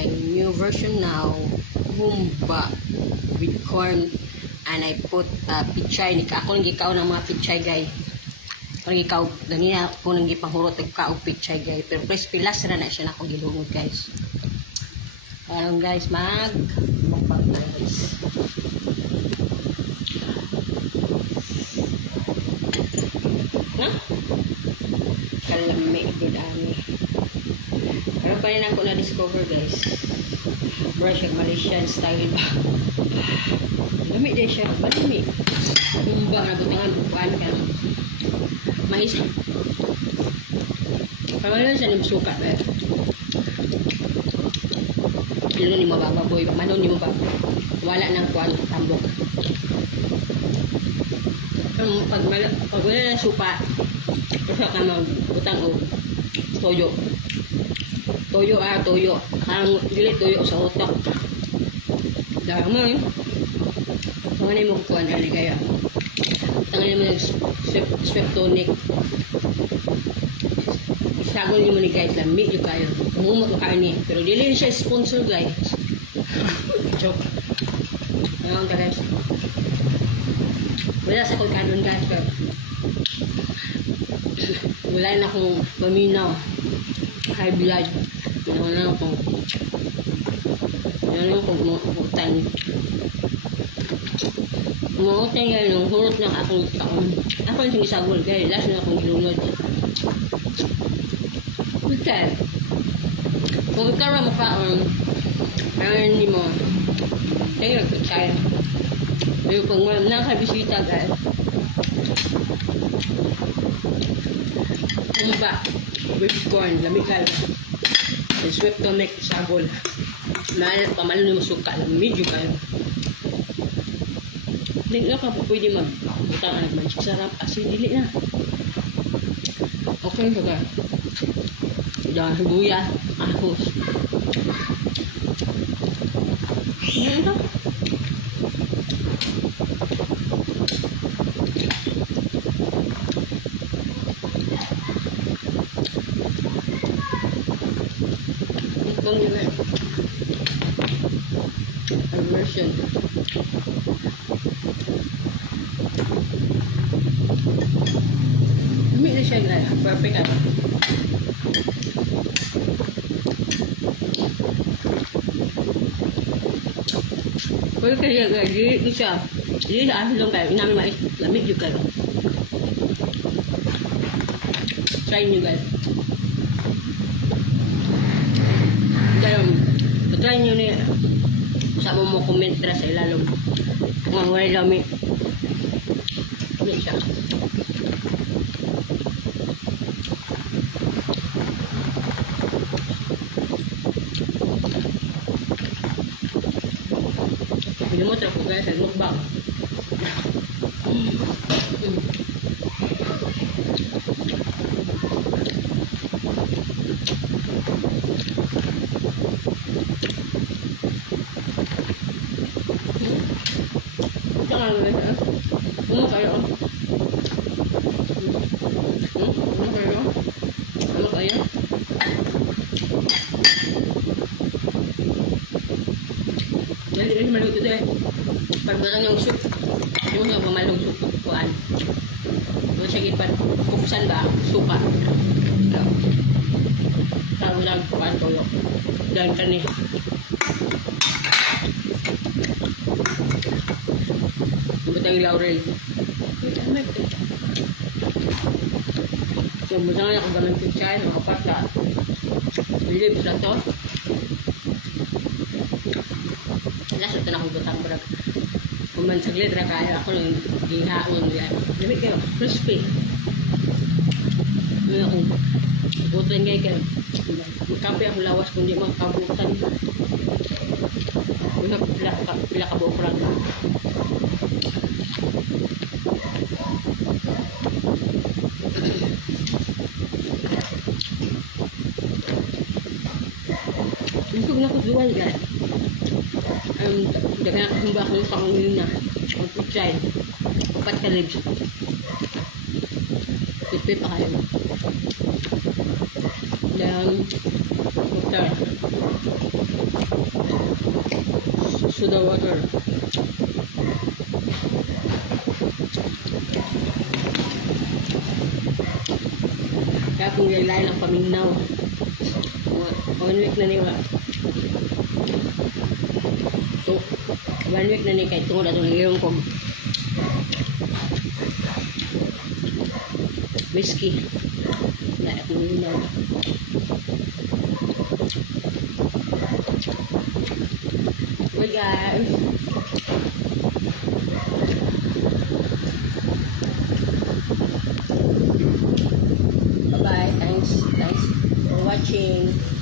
my new version now, humba with corn, and I put pichay. Ako nang gikaw ng mga pichay guys. Ako nang gikaw, ganina ako nang gipahurot ng kaog pichay guys. Pero crispy last na siya na akong gilungod guys. Ayan guys, mukbang guys. Na? Kalami good ani. Pero pa rin ako na-discover guys. Brush yung Malaysian style ba? Lami din siya. Malami. Humba na butangan bukuan ka. Mais. Pamalo siya ng sukat eh. Ilo ni mabababoy. Mano ni mabababoy. Wala nang kuwan tambok. Pag wala ng suka, kasi ka butang o toyo. Toyo. Ang dili toyo sa utok. Dahil mo yun. Tangan mo kukuhan na kaya. Tangan mo yung sweet tonic. Isagon nyo mo ni guys. Lamig yung kayo. Umumot mo kayo niya. Pero dili siya sponsor guys. Joke. Ngayon ka guys. Wala sa kulkanon guys. Wala na akong paminaw. High blood. Wala na akong umuutan. Umuutan yan yung hurot ng akong taon. Ako yung isagol guys. Last na akong gilunod. Okay. Kung ikaw na makaon, kaya hindi mo. Kaya nagpagkaya. Pero kung wala nakabisita guys. Humba with corn, lamig kayo. And sweet tonic, sagol. Pamalo na masuka, lamig yung kayo. Hindi na ka po pwede magbutang anak man. Sarap, asin, dili na. Okay ka guys. Jangan sibuyas, ahos. Ano ito? Itong yun immersion. Lumit na siya guys. Perfect ka. Pero kaya guys, dito siya. Dito siya asilong kayo. Inamin mais. Lamig yung kayo. Try nyo guys. Try nyo na sa mo comment na sa ilalong kung wala lamig. Lamig siya. Pinamot ako guys sa mukbang. Jangan guys. Ano kayo? Ano kayo? Dali maluto ito eh. Pagdagan yung soup, yung nga pamalong soup kuan. Doon siya gipan, kupsan ba? Suka. Tawag lang kuan toyo. Dan kani. Butang laurel. So, muna nga ako gamang pichay, makapat na lips na to. Last ito na akong butang brag. Kung man saglit na kaya ako lang gihaon yan. Lamig kayo, crispy. Ngayon akong butan kayo. Magkapi ako lawas kung di magkabutan. Pila ka buong prang. Busog na ko duwal guys. Dagan ako humba akong pangulin na. Ang pichay. 4 ka ribs. Crispy pa kayo. Dan butter. soda water. Kaya kung gailain ang paminaw. 1 week na niwa. To, 1 week na ni kay tungod atong iyong kog whiskey. Na paminaw. Well guys. Bye bye. Thanks for watching.